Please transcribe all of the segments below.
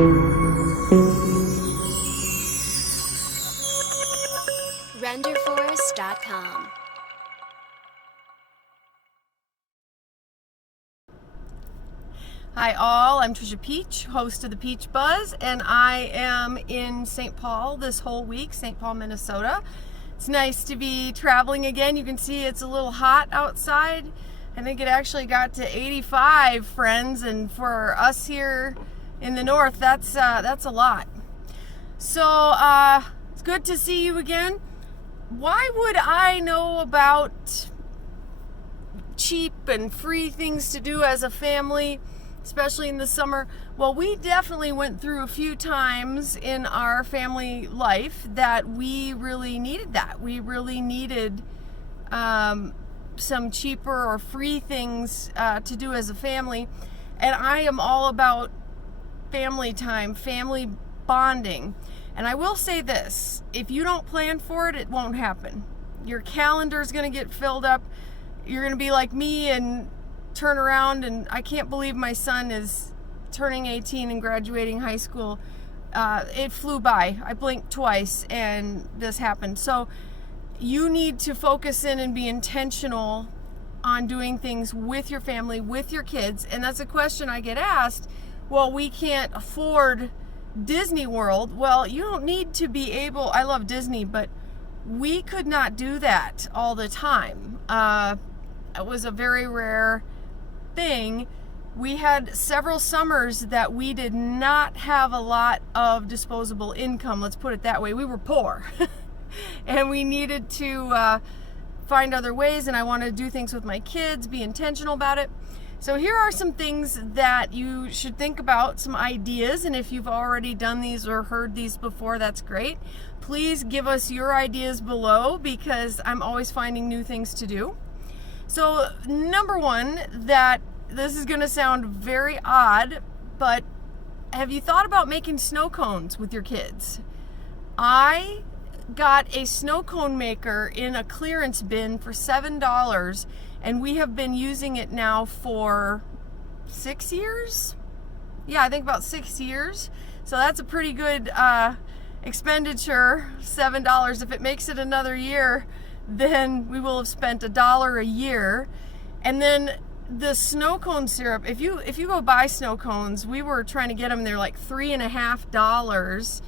RenderForest.com. Hi all, I'm Trisha Peach, host of the Peach Buzz, and I am in St. Paul this whole week, St. Paul, Minnesota. It's nice to be traveling again. You can see it's a little hot outside. I think it actually got to 85, friends, and for us here in the north, that's a lot. So it's good to see you again. Why would I know about cheap and free things to do as a family, especially in the summer? Well, we definitely went through a few times in our family life that we really needed that. We really needed some cheaper or free things to do as a family. And I am all about family time, family bonding. And I will say this, if you don't plan for it, it won't happen. Your calendar is going to get filled up. You're going to be like me and turn around, and I can't believe my son is turning 18 and graduating high school. It flew by. I blinked twice and this happened. So you need to focus in and be intentional on doing things with your family, with your kids. And that's a question I get asked. Well, we can't afford Disney World. Well, you don't need to be able, I love Disney, but we could not do that all the time. It was a very rare thing. We had several summers that we did not have a lot of disposable income, let's put it that way. We were poor and we needed to find other ways, and I wanted to do things with my kids, be intentional about it. So here are some things that you should think about, some ideas, and if you've already done these or heard these before, that's great. Please give us your ideas below, because I'm always finding new things to do. So number one, that this is going to sound very odd, but have you thought about making snow cones with your kids? I got a snow cone maker in a clearance bin for $7, and we have been using it now for 6 years. Yeah, I think about 6 years. So that's a pretty good expenditure, $7. If it makes it another year, then we will have spent $1 a year. And then the snow cone syrup, if you go buy snow cones, we were trying to get them, they're like $3.50.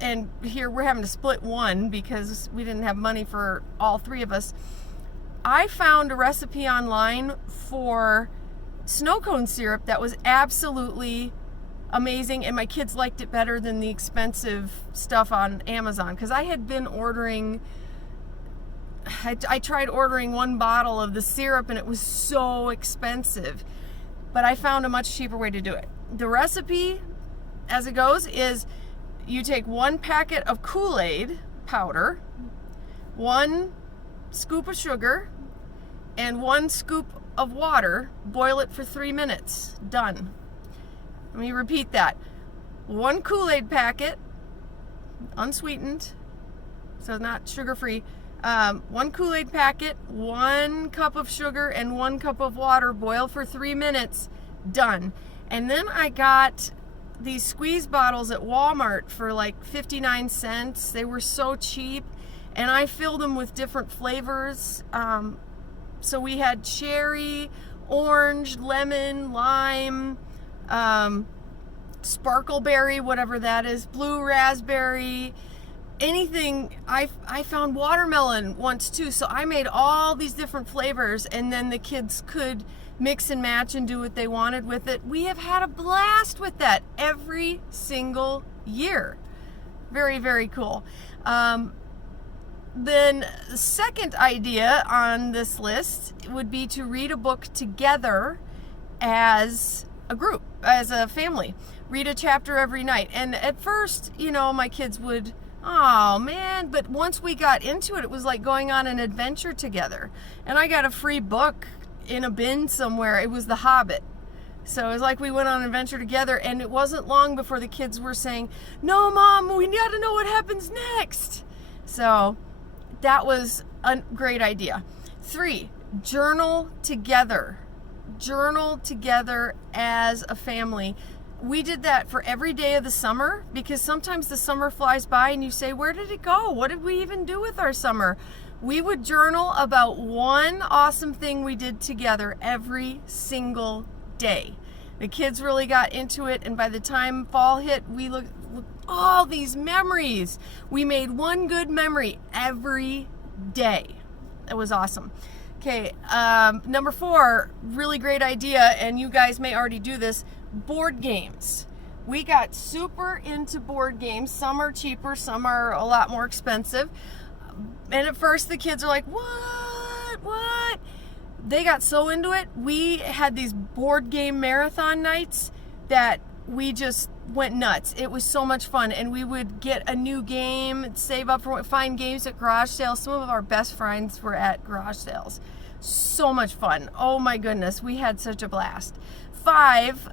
And here we're having to split one because we didn't have money for all three of us. I found a recipe online for snow cone syrup that was absolutely amazing, and my kids liked it better than the expensive stuff on Amazon, because I had been ordering, I tried ordering one bottle of the syrup and it was so expensive, but I found a much cheaper way to do it. The recipe, as it goes, is you take 1 packet of Kool-Aid powder, 1 scoop of sugar, and 1 scoop of water. Boil it for 3 minutes. Done. Let me repeat that. 1 Kool-Aid packet, unsweetened, so not sugar-free. 1 Kool-Aid packet, 1 cup of sugar, and 1 cup of water. Boil for 3 minutes. Done. And then I got these squeeze bottles at Walmart for like 59 cents. They were so cheap, and I filled them with different flavors. So we had cherry, orange, lemon, lime, sparkleberry, whatever that is, blue raspberry, anything. I found watermelon once too, so I made all these different flavors, and then the kids could mix and match and do what they wanted with it. We have had a blast with that every single year. Very, very cool. Then the second idea on this list would be to read a book together as a group, as a family. Read a chapter every night. And at first, my kids would, oh man, but once we got into it, it was like going on an adventure together. And I got a free book in a bin somewhere. It was The Hobbit. So it was like we went on an adventure together, and it wasn't long before the kids were saying, no, Mom, we got to know what happens next. So that was a great idea. 3, journal together. Journal together as a family. we did that for every day of the summer, because sometimes the summer flies by and you say, where did it go? What did we even do with our summer? We would journal about one awesome thing we did together every single day. The kids really got into it, and by the time fall hit, we looked all these memories. We made one good memory every day. It was awesome. Okay, number 4, really great idea, and you guys may already do this, board games. We got super into board games. Some are cheaper, some are a lot more expensive. And at first the kids are like, what? They got so into it. We had these board game marathon nights that we just went nuts. It was so much fun, and we would get a new game, save up for find games at garage sales. Some of our best friends were at garage sales. So much fun. Oh my goodness, we had such a blast. 5,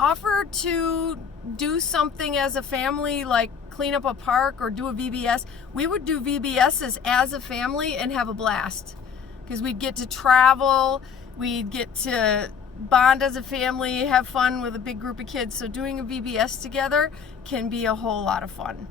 offer to do something as a family, like clean up a park or do a VBS. We would do VBSs as a family and have a blast, because we'd get to travel, we'd get to bond as a family, have fun with a big group of kids. So doing a VBS together can be a whole lot of fun.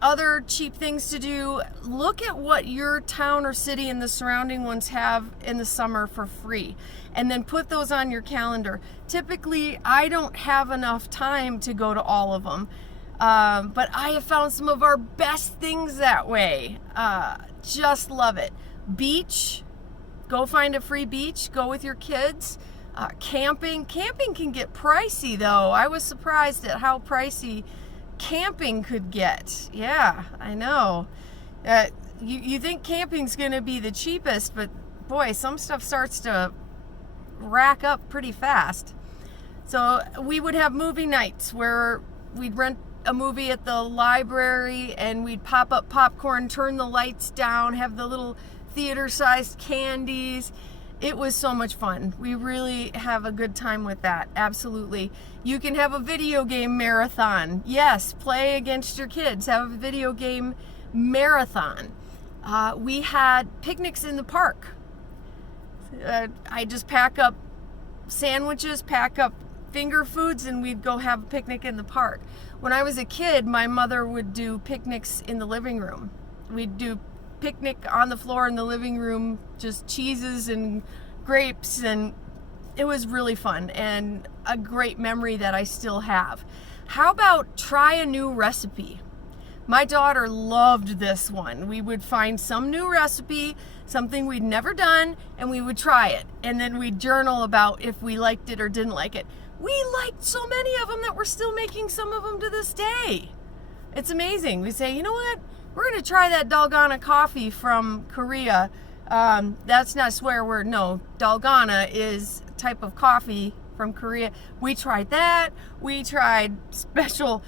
Other cheap things to do, look at what your town or city and the surrounding ones have in the summer for free, and then put those on your calendar. Typically, I don't have enough time to go to all of them, but I have found some of our best things that way. Just love it. Beach, go find a free beach, go with your kids. Camping can get pricey though. I was surprised at how pricey camping could get. Yeah, I know. You think camping's gonna be the cheapest, but boy, some stuff starts to rack up pretty fast. So we would have movie nights where we'd rent a movie at the library, and we'd pop up popcorn, turn the lights down, have the little theater-sized candies. It was so much fun. We really have a good time with that. Absolutely. You can have a video game marathon. Yes, play against your kids. Have a video game marathon. We had picnics in the park. I just pack up sandwiches, pack up finger foods, and we'd go have a picnic in the park. When I was a kid, my mother would do picnics in the living room. We'd do picnic on the floor in the living room, just cheeses and grapes, and it was really fun and a great memory that I still have. How about try a new recipe? My daughter loved this one. We would find some new recipe, something we'd never done, and we would try it, and then we'd journal about if we liked it or didn't like it. We liked so many of them that we're still making some of them to this day. It's amazing. We say, you know what? We're going to try that Dalgona coffee from Korea. That's not a swear word. No, Dalgona is a type of coffee from Korea. We tried that. We tried special,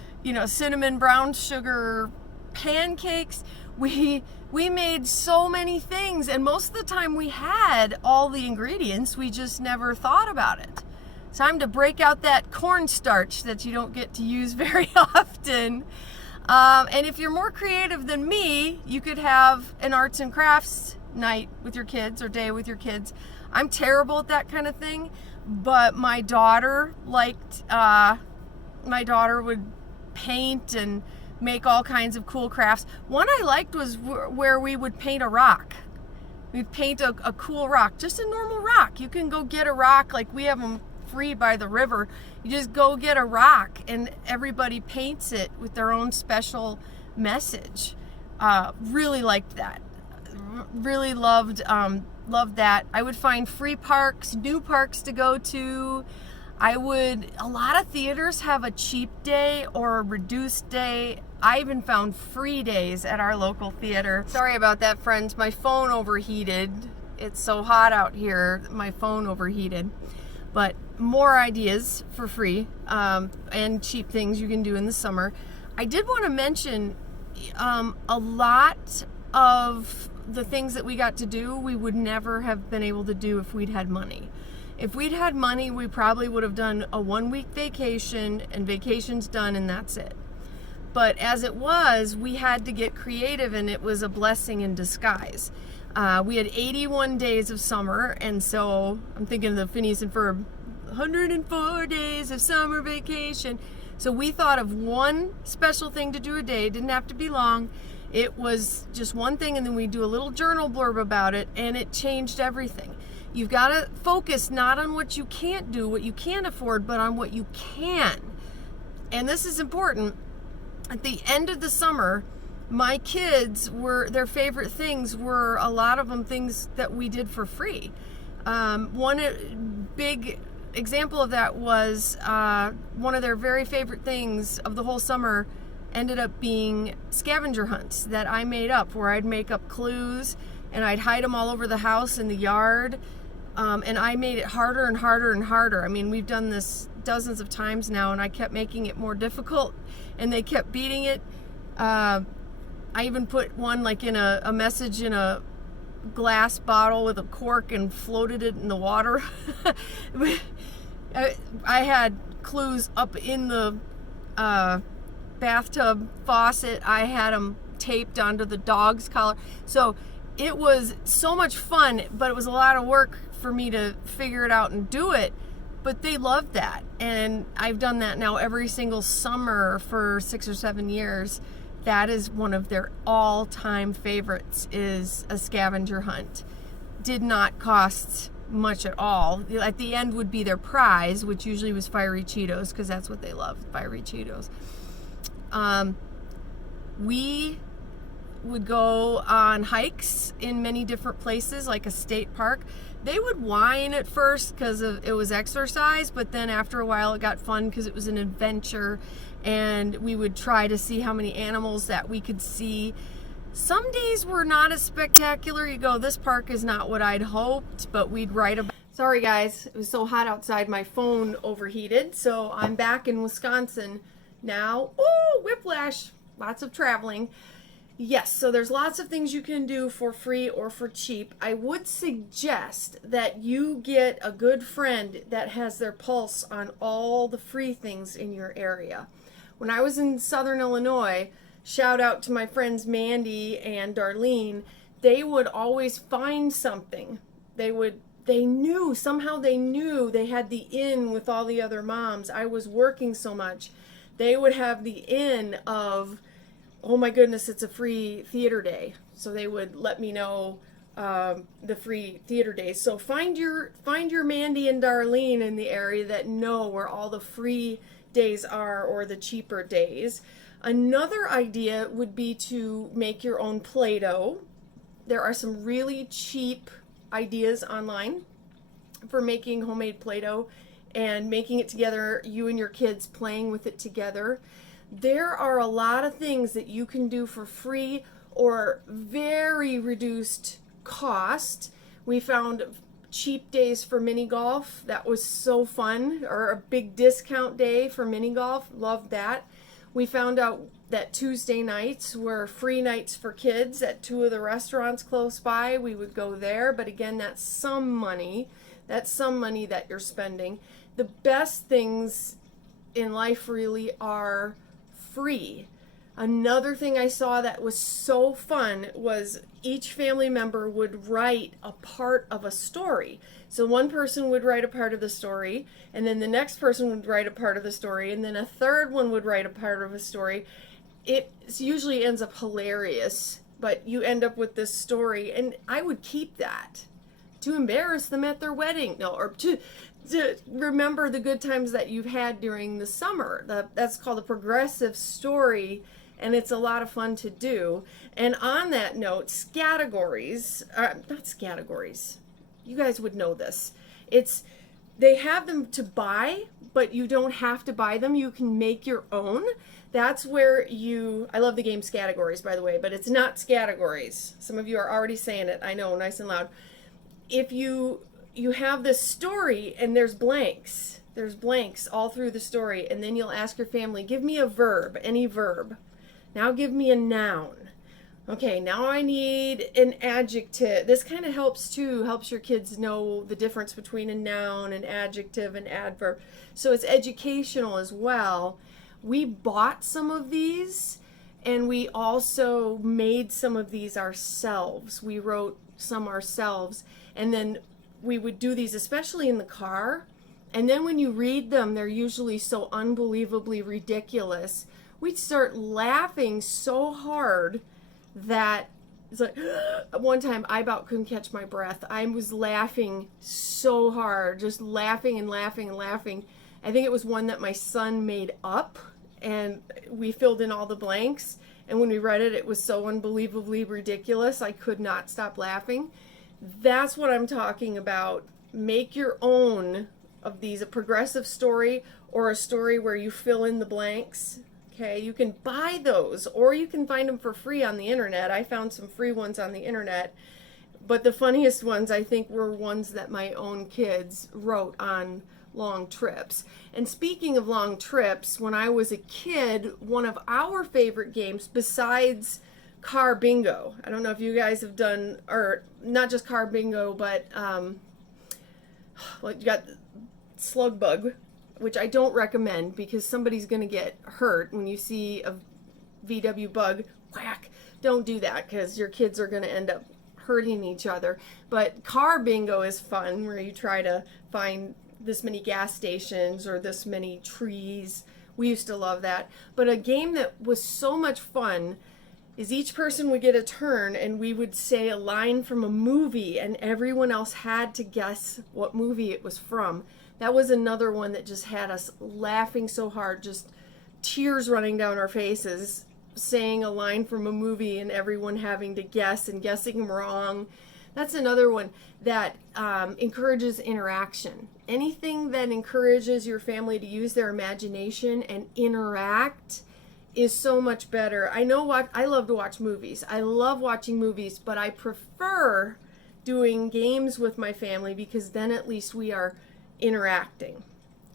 cinnamon brown sugar pancakes. We made so many things, and most of the time we had all the ingredients. We just never thought about it. Time to break out that cornstarch that you don't get to use very often. And if you're more creative than me, you could have an arts and crafts night with your kids or day with your kids. I'm terrible at that kind of thing, but my daughter would paint and make all kinds of cool crafts. One I liked was where we would paint a rock. We'd paint a cool rock, just a normal rock. You can go get a rock, like we have them free by the river. You just go get a rock, and everybody paints it with their own special message. Really liked that. Really loved that. I would find free parks, new parks to go to. A lot of theaters have a cheap day or a reduced day. I even found free days at our local theater. Sorry about that, friends. My phone overheated. It's so hot out here. My phone overheated. But more ideas for free and cheap things you can do in the summer. I did want to mention a lot of the things that we got to do, we would never have been able to do if we'd had money. If we'd had money, we probably would have done a 1-week vacation, and vacation's done and that's it. But as it was, we had to get creative, and it was a blessing in disguise. We had 81 days of summer, and so I'm thinking of the Phineas and Ferb 104 days of summer vacation. So we thought of one special thing to do a day. It didn't have to be long. It was just one thing, and then we do a little journal blurb about it, and it changed everything. You've got to focus not on what you can't do, what you can't afford, but on what you can. And this is important. At the end of the summer, my kids their favorite things were, a lot of them, things that we did for free. One big example of that was one of their very favorite things of the whole summer ended up being scavenger hunts that I made up, where I'd make up clues and I'd hide them all over the house in the yard, and I made it harder and harder and harder. I mean, we've done this dozens of times now, and I kept making it more difficult, and they kept beating it. I even put one like in a message in a glass bottle with a cork and floated it in the water. I had clues up in the bathtub faucet. I had them taped onto the dog's collar. So it was so much fun, but it was a lot of work for me to figure it out and do it. But they loved that, and I've done that now every single summer for 6 or 7 years. That is one of their all-time favorites, is a scavenger hunt. Did not cost much at all. At the end would be their prize, which usually was fiery Cheetos, because that's what they love, fiery Cheetos. We would go on hikes in many different places, like a state park. They would whine at first because it was exercise, but then after a while it got fun because it was an adventure, and we would try to see how many animals that we could see. Some days were not as spectacular. You go, this park is not what I'd hoped, but we'd write about. Sorry guys, it was so hot outside, my phone overheated. So I'm back in Wisconsin now. Oh, whiplash, lots of traveling. Yes, so there's lots of things you can do for free or for cheap. I would suggest that you get a good friend that has their pulse on all the free things in your area. When I was in Southern Illinois, shout out to my friends Mandy and Darlene, they would always find something. They knew they had the in with all the other moms. I was working so much. They would have the in of, oh my goodness, it's a free theater day. So they would let me know the free theater days. So find your Mandy and Darlene in the area that know where all the free days are, or the cheaper days. Another idea would be to make your own Play-Doh. There are some really cheap ideas online for making homemade Play-Doh and making it together, you and your kids playing with it together. There are a lot of things that you can do for free or very reduced cost. We found cheap days for mini golf. That was so fun. Or a big discount day for mini golf. Loved that. We found out that Tuesday nights were free nights for kids at 2 of the restaurants close by. We would go there, but again, that's some money. That's some money that you're spending. The best things in life really are free. Another thing I saw that was so fun was each family member would write a part of a story. So one person would write a part of the story, and then the next person would write a part of the story, and then a third one would write a part of a story. It usually ends up hilarious, but you end up with this story, and I would keep that to embarrass them at their wedding, or to remember the good times that you've had during the summer. That's called a progressive story, and it's a lot of fun to do. And on that note, scattergories, not scattergories, you guys would know this. They have them to buy, but you don't have to buy them. You can make your own. That's where I love the game Scattergories, by the way, but it's not Scattergories. Some of you are already saying it, I know, nice and loud. If you have this story and there's blanks all through the story, and then you'll ask your family, give me a verb, any verb. Now give me a noun. Okay, now I need an adjective. This kind of helps your kids know the difference between a noun, an adjective, and adverb. So it's educational as well. We bought some of these, and we also made some of these ourselves. We wrote some ourselves, and then we would do these, especially in the car. And then when you read them, they're usually so unbelievably ridiculous. We'd start laughing so hard that it's like, one time I about couldn't catch my breath. I was laughing so hard, just laughing and laughing and laughing. I think it was one that my son made up, and we filled in all the blanks. And when we read it, it was so unbelievably ridiculous, I could not stop laughing. That's what I'm talking about. Make your own of these, a progressive story or a story where you fill in the blanks. Okay, you can buy those, or you can find them for free on the internet. I found some free ones on the internet, but the funniest ones I think were ones that my own kids wrote on long trips. And speaking of long trips, when I was a kid, one of our favorite games besides car bingo, I don't know if you guys have done, or not just car bingo, but you got slug bug, which I don't recommend because somebody's going to get hurt when you see a VW bug, whack. Don't do that because your kids are going to end up hurting each other. But car bingo is fun, where you try to find this many gas stations or this many trees. We used to love that. But a game that was so much fun is each person would get a turn and we would say a line from a movie and everyone else had to guess what movie it was from. That was another one that just had us laughing so hard, just tears running down our faces, saying a line from a movie and everyone having to guess and guessing wrong. That's another one that encourages interaction. Anything that encourages your family to use their imagination and interact is so much better. I know what I love to watch movies. I love watching movies, but I prefer doing games with my family because then at least we are interacting.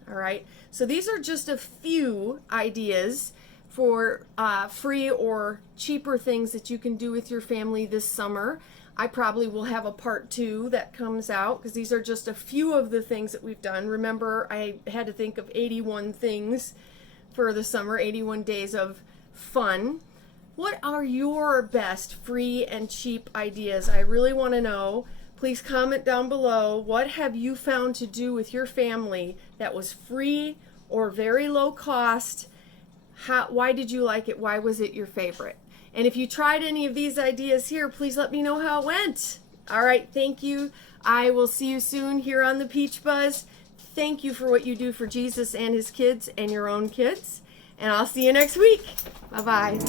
All right. So these are just a few ideas for free or cheaper things that you can do with your family this summer. I probably will have a part 2 that comes out because these are just a few of the things that we've done. Remember, I had to think of 81 things for the summer, 81 days of fun. What are your best free and cheap ideas? I really want to know. Please comment down below. What have you found to do with your family that was free or very low cost? Why did you like it? Why was it your favorite? And if you tried any of these ideas here, please let me know how it went. All right, thank you. I will see you soon here on the Peach Buzz. Thank you for what you do for Jesus and his kids and your own kids. And I'll see you next week. Bye-bye.